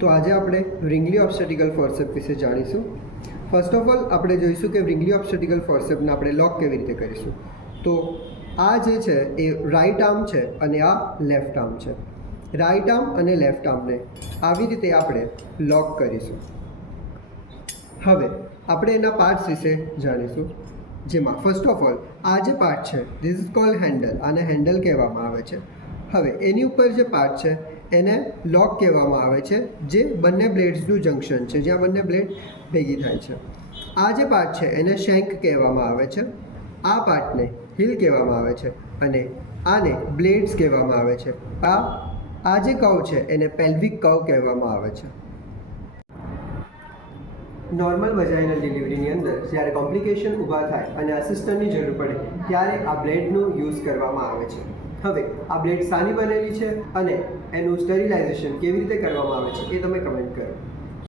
તો આજે આપણે વ્રિંગલી ઓબ્સ્ટેટિકલ ફોર્સેપ વિશે જાણીશું. ફર્સ્ટ ઓફ ઓલ આપણે જોઈશું કે વ્રિંગલી ઓબ્સ્ટેટિકલ ફોર્સેપને આપણે લોક કેવી રીતે કરીશું. તો આ જે છે એ રાઈટ આર્મ છે અને આ લેફ્ટ આર્મ છે. રાઈટ આર્મ અને લેફ્ટ આર્મને આવી રીતે આપણે લોક કરીશું. હવે આપણે એના પાર્ટ્સ વિશે જાણીશું, જેમાં ફર્સ્ટ ઓફ ઓલ આ જે પાર્ટ છે ધીસ ઇઝ કોલ્ડ હેન્ડલ. આને હેન્ડલ કહેવામાં આવે છે. હવે એની ઉપર જે પાર્ટ છે એને લોક કહેવામાં આવે છે, જે બંને બ્લેડ્સનું જંક્શન છે, જ્યાં બંને બ્લેડ ભેગી થાય છે. આ જે પાર્ટ છે એને શેંક કહેવામાં આવે છે. આ પાર્ટને હીલ કહેવામાં આવે છે અને આને બ્લેડ્સ કહેવામાં આવે છે. આ જે કર્વ છે એને પેલ્વિક કર્વ કહેવામાં આવે છે. નોર્મલ વજાઇનલ ડિલિવરીની અંદર જ્યારે કોમ્પ્લિકેશન ઊભા થાય અને અસિસ્ટન્ટની જરૂર પડે ત્યારે આ બ્લેડનો યુઝ કરવામાં આવે છે. હવે આ બ્લેડ શાની બનેલી છે અને એનું સ્ટરીલાઇઝેશન કેવી રીતે કરવામાં આવે છે એ તમે કમેન્ટ કરો.